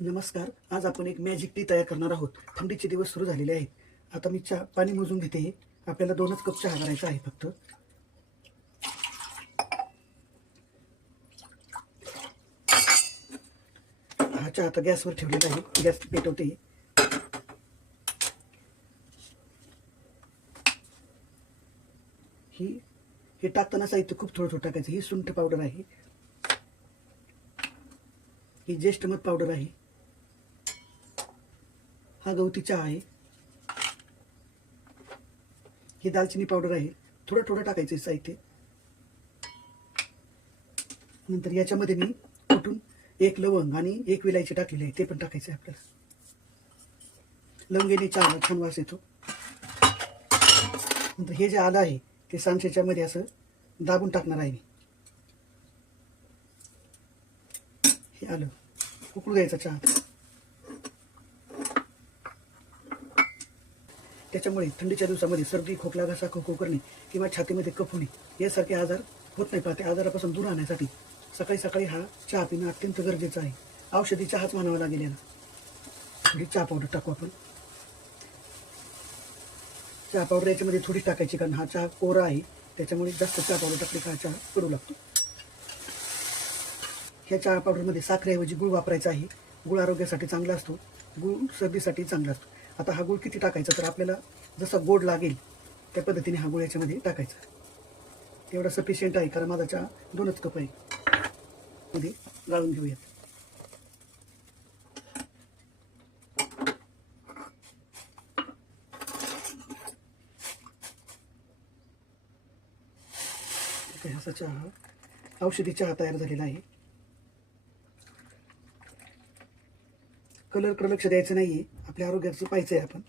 नमस्कार. आज आपण एक मॅजिक टी तयार करणार आहोत. थंडीचे दिवस सुरू झालेले आहेत. आता मी चहा पाणी मोजून घेते. आपल्याला दोनच कप चहा करायचा आहे फक्त. हा चहा आता गॅसवर ठेवलेला आहे. गॅस पेटवते. ही हे टाकताना साहित्य खूप थोडं थोडं टाकायचं. ही सुंठ पावडर आहे. ही ज्येष्ठ मध पावडर आहे. हा गवती चहा आहे. ही दालचिनी पावडर आहे. थोडं थोडं टाकायचं आहे साहित्य. नंतर याच्यामध्ये मी कुठून एक लवंग आणि एक विलायची टाकलेली आहे ते पण टाकायचं आहे आपल्याला. लवंगेने चहाला छान वास येतो. नंतर हे जे आलं आहे ते सांचेच्या मध्ये असं दाबून टाकणार आहे मी. हे आलं. उकळू द्यायचा चहा. त्याच्यामुळे थंडीच्या दिवसामध्ये सर्दी खोकला घसा खोखो करणे किंवा छातीमध्ये कफ होणे यासारखे आजार होत नाही पाहते आजारापासून दूर राहण्यासाठी सकाळी सकाळी हा चहा पिणं अत्यंत गरजेचं आहे. औषधी चहाच म्हणावा लागेल याला. थोडी चहा पावडर टाकू आपण. चहा पावडर याच्यामध्ये थोडी टाकायची कारण हा चहा कोरा आहे. त्याच्यामुळे जास्त चहा पावडर टाकली का हा चहा पडू लागतो. ह्या चहा पावडरमध्ये साखरेऐवजी गुळ वापरायचा आहे. गुळ आरोग्यासाठी चांगला असतो. गुळ सर्दीसाठी चांगला असतो. आता हा गुळ किती टाकायचा? तर आपल्याला जसा गोड लागेल त्या पद्धतीने हा गुळ याच्यामध्ये टाकायचा. तेवढा सफिशियंट आहे कारण माझा चहा दोनच कप आहे मध्ये गाळून घेऊयात. असा चहा औषधी चहा तयार झालेला आहे. कलरकडे लक्ष द्यायचं नाहीये. आपल्या आरोग्याचं पाहिजे आहे आपण.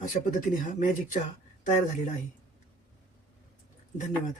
अशा पद्धतीने हा मॅजिक चहा तयार झालेला आहे. धन्यवाद.